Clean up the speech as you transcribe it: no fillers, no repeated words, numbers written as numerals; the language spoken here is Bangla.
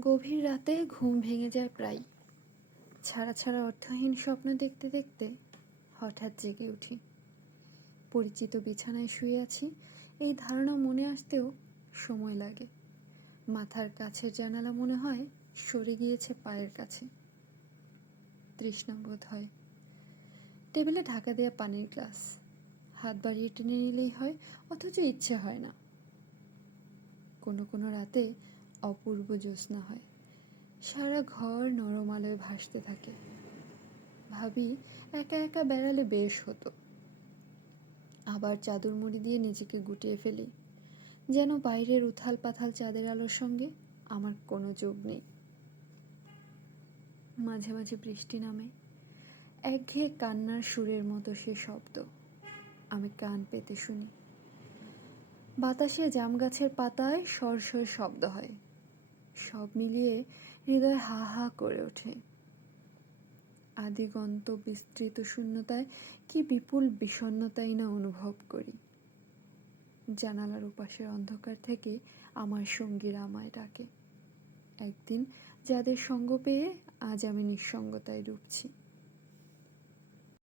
গভীর রাতে ঘুম ভেঙে যায় প্রায়। ছাড়া ছাড়া অর্থহীন স্বপ্ন দেখতে দেখতে হঠাৎ জেগে উঠি। পরিচিত বিছানায় শুয়ে আছি, এই ধারণা মনে আসতেও সময় লাগে। মাথার কাছের জানালা মনে হয় সরে গিয়েছে পায়ের কাছে। তৃষ্ণা বোধ হয়। টেবিলে ঢাকা দেয়া পানির গ্লাস, হাত বাড়িয়ে টেনে নিলেই হয়, অথচ ইচ্ছে হয় না। কোনো কোনো রাতে অপূর্ব জ্যোৎস্না হয়, সারা ঘর নরম আলোয় ভাসতে থাকে। ভাবি একা একা বেড়ালে বেশ হতো। আবার চাদর মুড়ি দিয়ে নিজেকে গুটিয়ে ফেলি, যেন বাইরের উথাল পাথাল চাঁদের আলোর সঙ্গে আমার কোনো যোগ নেই। মাঝে মাঝে বৃষ্টি নামে, একঘেয়ে কান্নার সুরের মতো সে শব্দ আমি কান পেতে শুনি। বাতাসে জাম গাছের পাতায় সরসর শব্দ হয়, সব মিলিয়ে হৃদয় হা হা করে ওঠে। আদিগন্ত বিস্তৃত শূন্যতায় কি বিপুল বিষণ্ণতাই না অনুভব করি। জানালার ওপাশের অন্ধকার থেকে আমার সঙ্গীরা আমায় ডাকে। একদিন যাদের সঙ্গ পেয়ে আজ আমি নিঃসঙ্গতায় ডুবছি।